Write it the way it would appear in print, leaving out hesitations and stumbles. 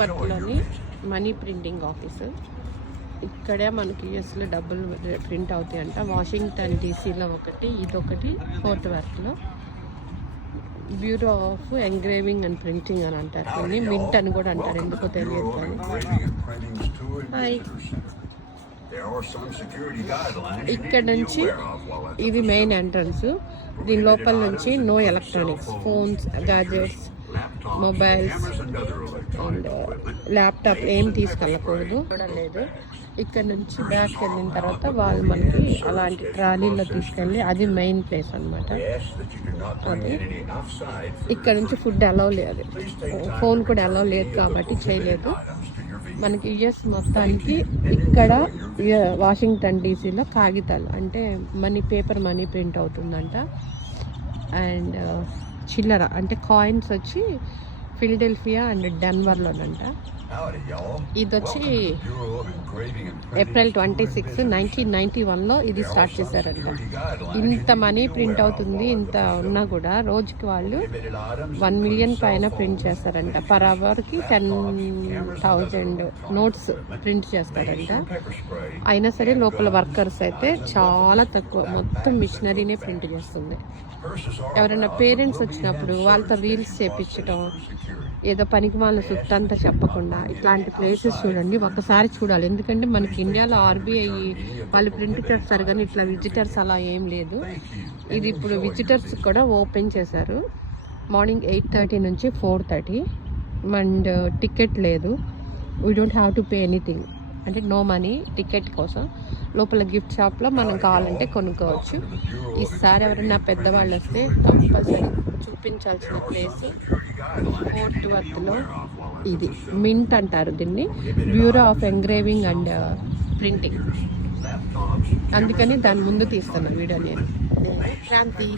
వర్త్లోని money printing office. ఇక్కడే మనకి యూఎస్లో డబ్బులు ప్రింట్ అవుతాయి అంట. వాషింగ్టన్ డీసీలో ఒకటి, ఇదొకటి ఫోర్త్ వర్త్లో. Bureau of engraving and printing అని అంటారు, కొన్ని మింట్ అని కూడా అంటారు, ఎందుకో తెలియదు కానీ. హాయ్, ఇక్కడ నుంచి ఇది మెయిన్ ఎంట్రన్స్. దీని లోపల నుంచి no electronics, phones, gadgets, mobiles and laptop ఏం తీసుకెళ్ళకూడదు లేదు. ఇక్కడ నుంచి బ్యాక్ వెళ్ళిన తర్వాత వాళ్ళు మనకి అలాంటి ట్రాలీలో తీసుకెళ్ళి, అది మెయిన్ ప్లేస్ అనమాట. అది ఇక్కడ నుంచి ఫుడ్ అలౌ లేదు, ఫోన్ కూడా అలౌ లేదు కాబట్టి చేయలేదు. మనకి యుఎస్ మొత్తానికి ఇక్కడ వాషింగ్టన్ డీసీలో కాగితాలు అంటే పేపర్ మనీ ప్రింట్ అవుతుందంట. అండ్ చిల్లర అంటే కాయిన్స్ వచ్చి ఫిలడెల్ఫియా అండ్ డెన్వర్లోనంట. ఇది వచ్చి ఏప్రిల్ 26, 1991లో ఇది స్టార్ట్ చేశారంట. ఇంత మనీ ప్రింట్ అవుతుంది, ఇంత ఉన్నా కూడా రోజుకి వాళ్ళు 1 million పైన ప్రింట్ చేస్తారంట. పర్ అవర్కి 10,000 నోట్స్ ప్రింట్ చేస్తారంట. అయినా సరే లోపల వర్కర్స్ అయితే చాలా తక్కువ, మొత్తం మిషనరీనే ప్రింట్ చేస్తుంది. ఎవరైనా పేరెంట్స్ వచ్చినప్పుడు వాళ్ళతో రీల్స్ చేపించడం, ఏదో పనికి వాళ్ళ సుత్తంతా చెప్పకుండా, ఇట్లాంటి ప్లేసెస్ చూడండి, ఒక్కసారి చూడాలి. ఎందుకంటే మనకి ఇండియాలో ఆర్బీఐ వాళ్ళు ప్రింట్ చేస్తారు కానీ ఇట్లా విజిటర్స్ అలా ఏం లేదు. ఇది ఇప్పుడు విజిటర్స్ కూడా ఓపెన్ చేశారు. మార్నింగ్ 8:30 నుంచి 4:30 అండ్ టికెట్ లేదు. We don't have to pay anything, అంటే నో మనీ టికెట్ కోసం. లోపల గిఫ్ట్ షాప్లో మనం కావాలంటే కొనుక్కోవచ్చు. ఈసారి ఎవరైనా పెద్దవాళ్ళు వస్తే కంపల్సరీ చూపించాల్సిన ప్లేస్ ఫోర్త్ వర్త్లో ఇది మింట్ అంటారు దీన్ని, bureau of engraving and printing. అందుకని దాని ముందు తీస్తున్నా వీడియో నేను. క్రాంతి.